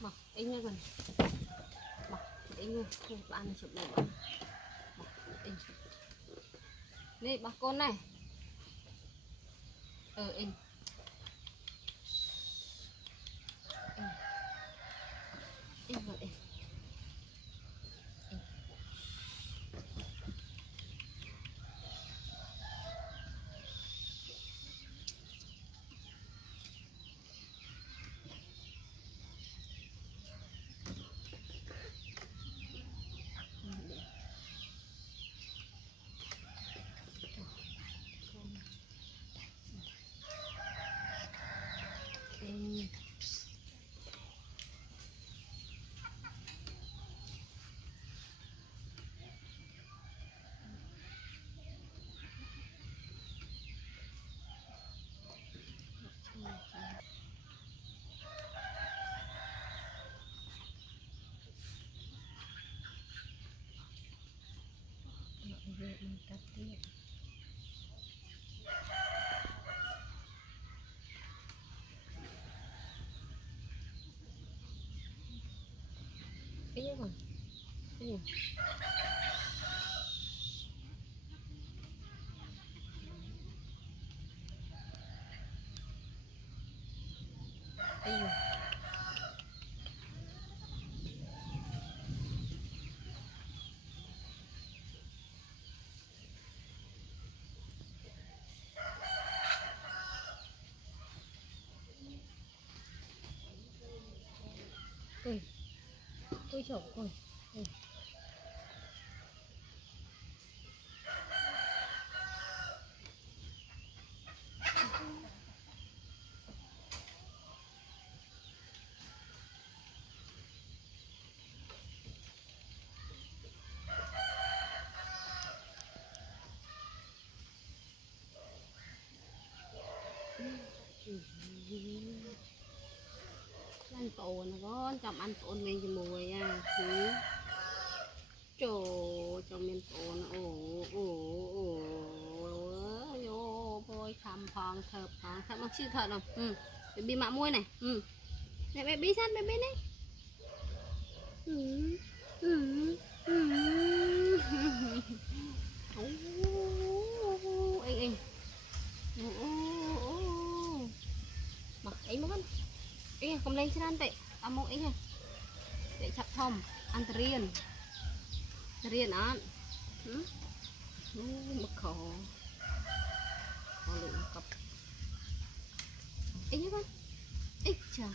Bọc in rồi, bọc in rồi, bạn chụp được bọc in. Đây bác con này, in. In rồi in. Mình cắt tiếp. Cái gì còn? Cái gì? Cái gì? Ôi trời ơi. Ăn tổ nó con chồng ăn tổ mình thì mùi à. Trời chồng mình tổ nó vô bôi khăm phong thợp bằng siêu thật không? Baby mạ môi này. Này baby sát baby này. Anh mặc ấy mà con ấy không lên trên ăn tệ ăn mong ấy nha để chặt thòng ăn riêng ăn mực khổ lượng cặp ấy nhá con ít chà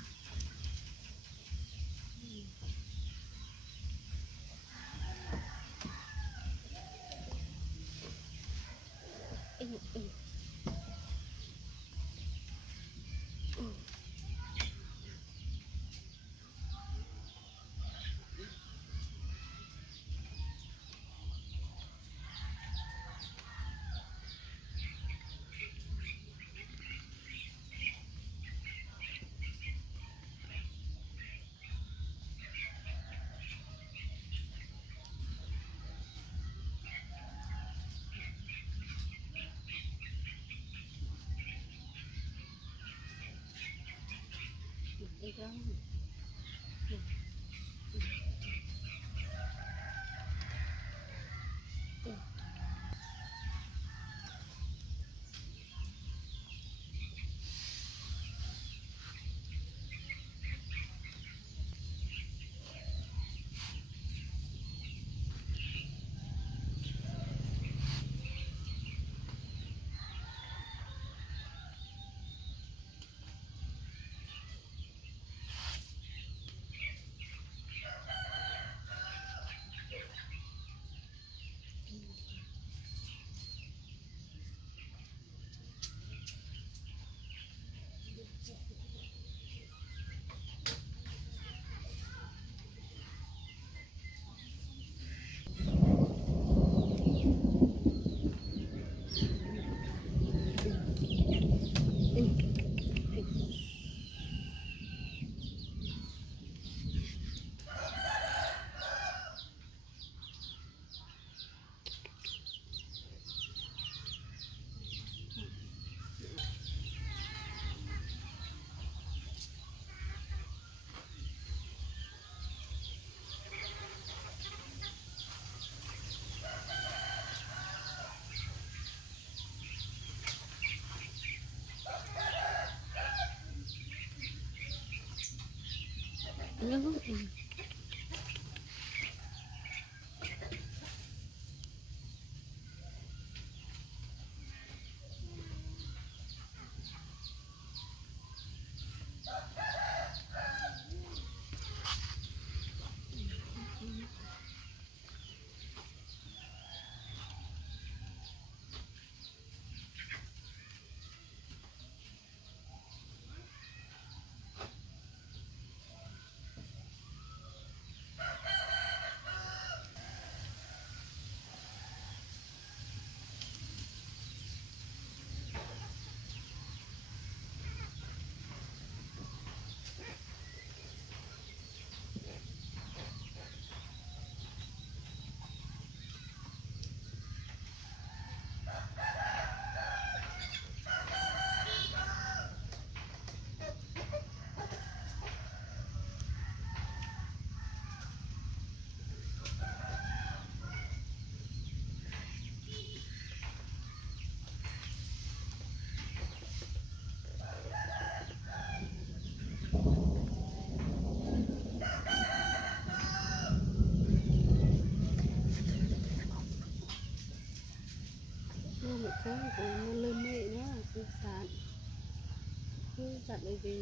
อืมลูกเขาผมมันลืมไม่เนาะสงสารคือสัตว์เลยดี